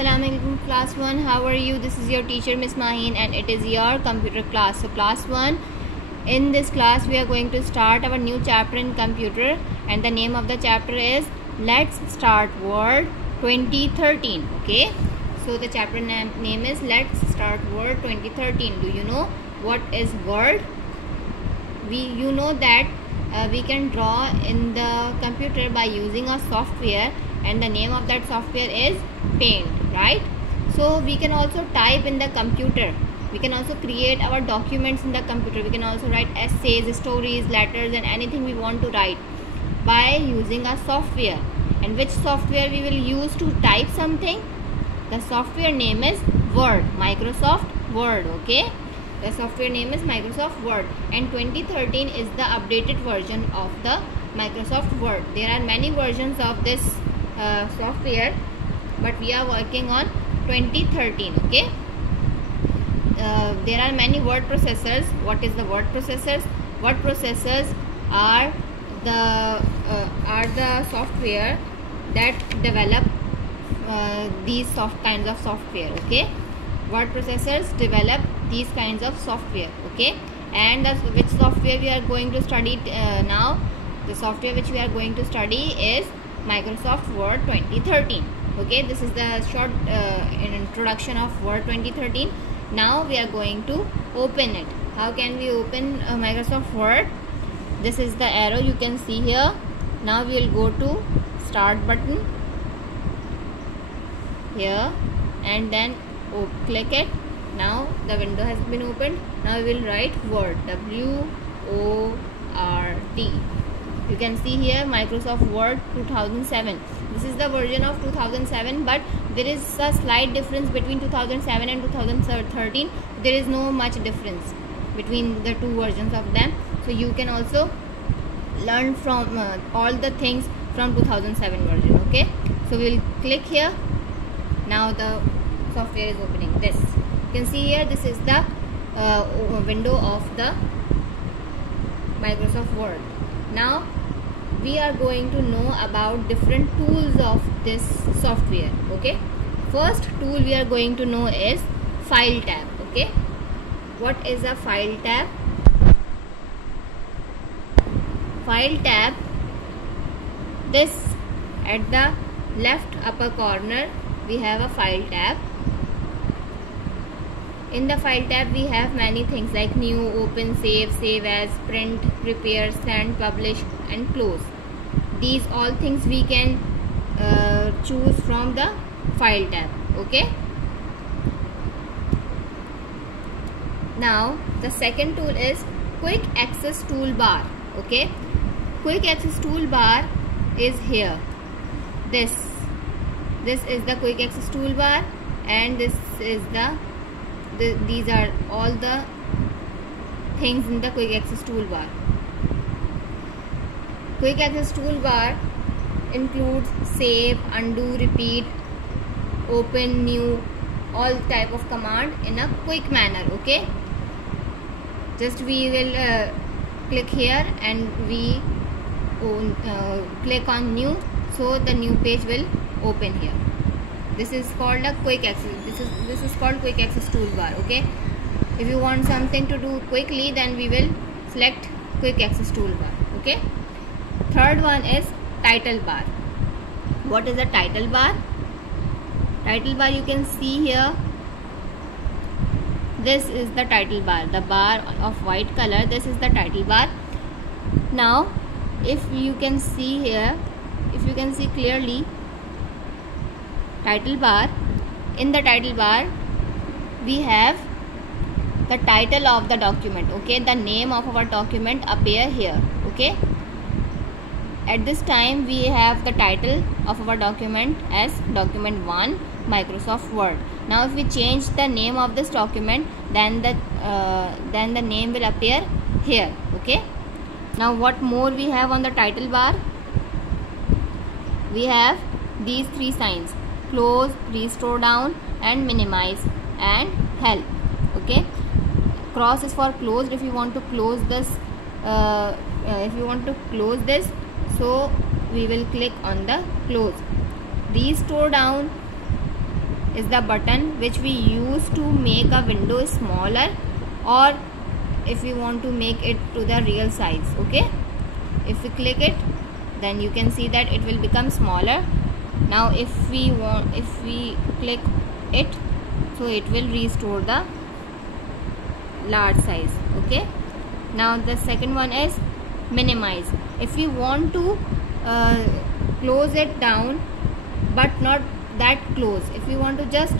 Assalamualaikum class 1. How are you? This is your teacher Miss Maheen and it is your computer class. So class 1, in this class we are going to start our new chapter in computer and the name of the chapter is Let's Start Word 2013. Okay, so the chapter name is Let's Start Word 2013. Do you know what is Word? You know that we can draw in the computer by using a software and the name of that software is Paint, right? So we can also type in the computer. We can also create our documents in the computer. We can also write essays, stories, letters and anything we want to write by using a software. And which software we will use to type something? The software name is Word, Microsoft Word. Okay, the software name is Microsoft Word and 2013 is the updated version of the Microsoft Word. There are many versions of this software, but we are working on 2013. Okay, there are many word processors. What is the word processors? Word processors are the software that develop these kinds of software. Okay, word processors develop these kinds of software. Okay, and which software we are going to study now? The software which we are going to study is Microsoft Word 2013. Okay, this is the short introduction of Word 2013. Now we are going to open it. How can we open Microsoft Word? This is the arrow you can see here. Now we will go to Start button here and then click it. Now the window has been opened. Now we will write Word, W-O-R-D. You can see here Microsoft Word 2007. This is the version of 2007, but there is a slight difference between 2007 and 2013. There is no much difference between the two versions of them. So you can also learn from all the things from 2007 version. Okay, so we will click here. Now the software is opening. This you can see here. This is the window of the Microsoft Word. Now we are going to know about different tools of this software. Okay, first tool we are going to know is File tab. Okay, what is a File tab? File tab, this at the left upper corner we have a File tab. In the File tab we have many things like New, Open, Save, Save As, Print, Prepare, Send, Publish and Close. These all things we can choose from the File tab. Okay, now the second tool is Quick Access Toolbar. Okay, Quick Access Toolbar is here. This is the Quick Access Toolbar and this is these are all the things in the Quick Access Toolbar. Quick Access Toolbar includes save, undo, repeat, open, new, all type of command in a quick manner. Okay, just we will click here and we click on new, so the new page will open here. This is called a quick access. This is called Quick Access Toolbar. Okay, if you want something to do quickly, then we will select Quick Access Toolbar. Okay, third one is Title Bar. What is a title bar? Title bar you can see here. This is the title bar, the bar of white color. This is the title bar. Now if you can see here, if you can see clearly, title bar, in the title bar we have the title of the document. Okay, the name of our document appear here. Okay, at this time we have the title of our document as document 1 Microsoft Word. Now if we change the name of this document, then the name will appear here. Okay, now what more we have on the title bar? We have these three signs: close, restore down and minimize and help. Okay, cross is for closed. If you want to close this, so we will click on the close. Restore down is the button which we use to make a window smaller, or if we want to make it to the real size. Okay, if we click it, then you can see that it will become smaller. Now if we click it, so it will restore the large size. Okay, now the second one is minimize. If we want to close it down but not that close, if we want to just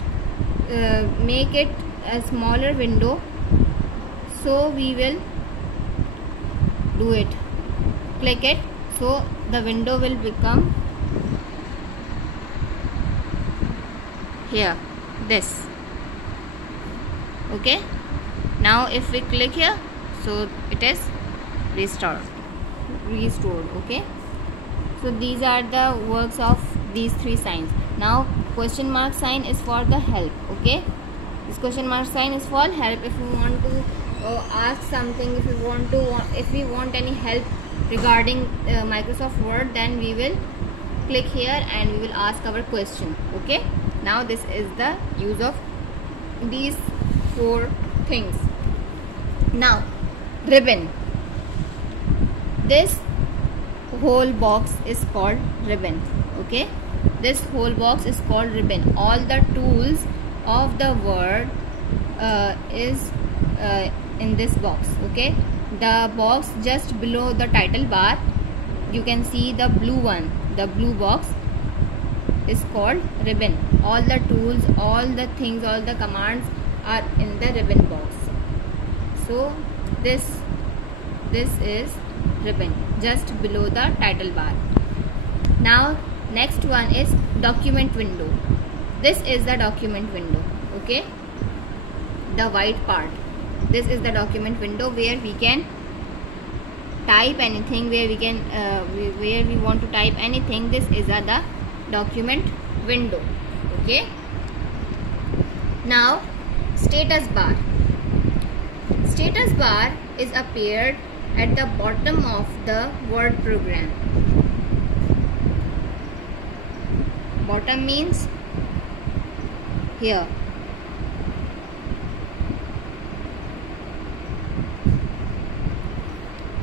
make it a smaller window, so we will do it. Click it, so the window will become here, this. Okay, now if we click here, so it is restored. Okay, so these are the works of these three signs. Now question mark sign is for the help. Okay, this question mark sign is for help. If you want to ask something, if we want any help regarding Microsoft Word, then we will click here and we will ask our question. Okay, now this is the use of these four things. Now ribbon, this whole box is called ribbon. Okay, this whole box is called ribbon. All the tools of the Word is in this box. Okay, the box just below the title bar, you can see the blue one, the blue box is called ribbon. All the tools, all the things, all the commands are in the ribbon box. So this is ribbon just below the title bar. Now next one is document window. This is the document window. Okay, the white part, this is the document window where we can type anything, where we can where we want to type anything. This is the document window. Okay, now status bar. Status bar is appeared at the bottom of the Word program. Bottom means here.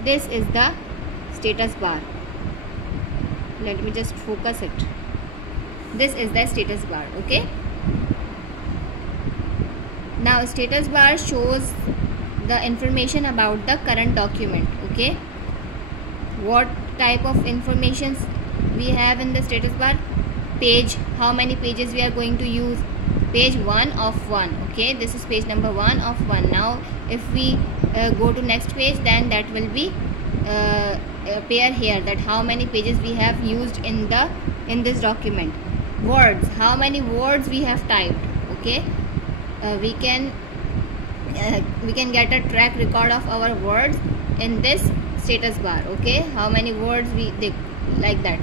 This is the status bar. Let me just focus it. This is the status bar. Okay, now status bar shows the information about the current document. Okay, what type of informations we have in the status bar? Page, how many pages we are going to use? Page 1 of 1. Okay, this is page number 1 of 1. Now if we go to next page, then that will be appear here that how many pages we have used in this document. Words, how many words we have typed. Okay, we can get a track record of our words in this status bar. Okay, how many words we did, like that.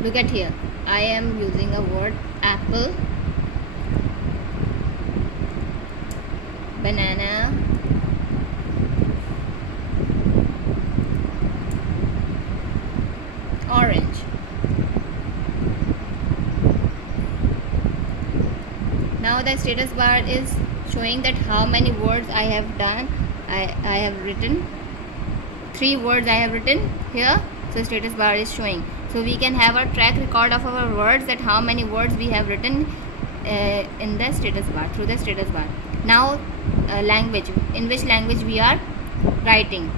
Look at here, I am using a word apple, banana, orange. Now the status bar is showing that how many words I have done. I have written 3 words I have written here. So status bar is showing. So we can have a track record of our words, that how many words we have written in the status bar, through the status bar. Now language, in which language we are writing,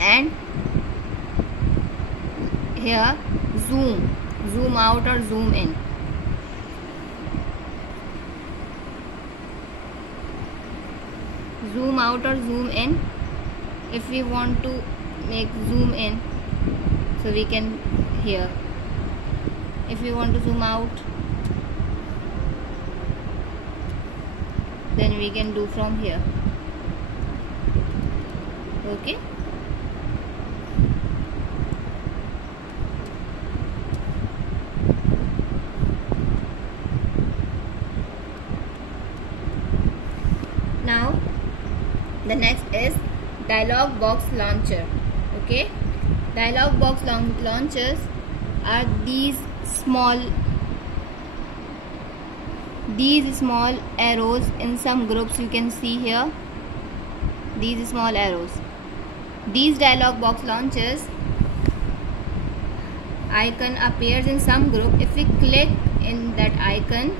and here zoom out or zoom in. Zoom out or zoom in. If we want to make zoom in, so we can here. If we want to zoom out, then we can do from here. Okay, now the next is dialog box launcher. Okay, dialog box launchers are these small these small arrows in some groups. You can see here these small arrows. These dialog box launches icon appears in some group. If we click in that icon,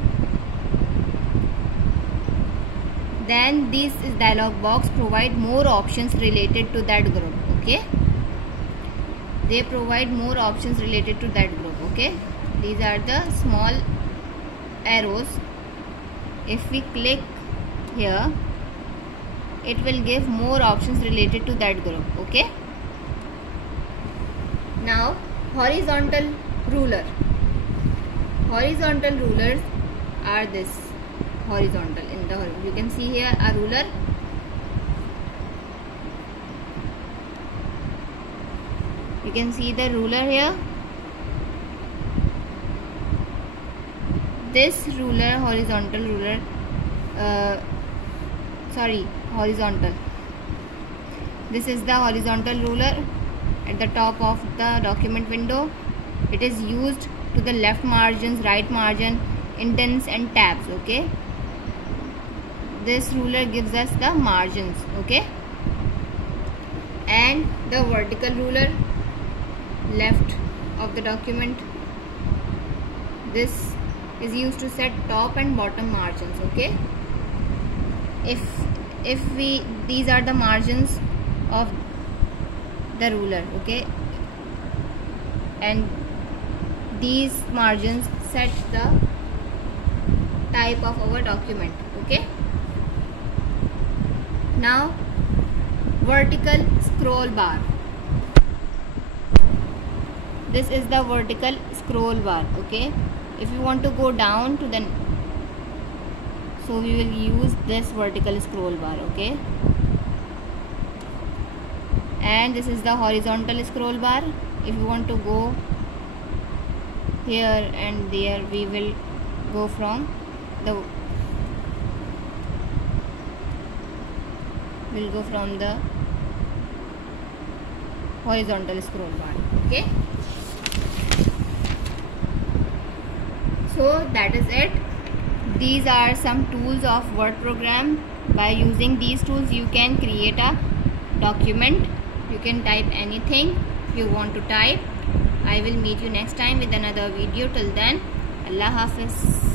then this dialog box provide more options related to that group. Okay, they provide more options related to that group. Okay, these are the small arrows. If we click here, it will give more options related to that group. Okay, now horizontal ruler. Horizontal rulers are this horizontal. In the you can see here a ruler. You can see the ruler here. This ruler, horizontal ruler, horizontal. This is the horizontal ruler at the top of the document window. It is used to the left margins, right margin, indents and tabs. Okay, this ruler gives us the margins. Okay, and the vertical ruler, left of the document. This is used to set top and bottom margins. Okay, if we these are the margins of the ruler. Okay, and these margins set the type of our document. Okay, now vertical scroll bar. This is the vertical scroll bar. Okay, if you want to go down to the, so we will use this vertical scroll bar. Okay, and this is the horizontal scroll bar. If you want to go here and there, we will go from the horizontal scroll bar. Okay, so that is it. These are some tools of Word program. By using these tools, you can create a document. You can type anything you want to type. I will meet you next time with another video. Till then, Allah Hafiz.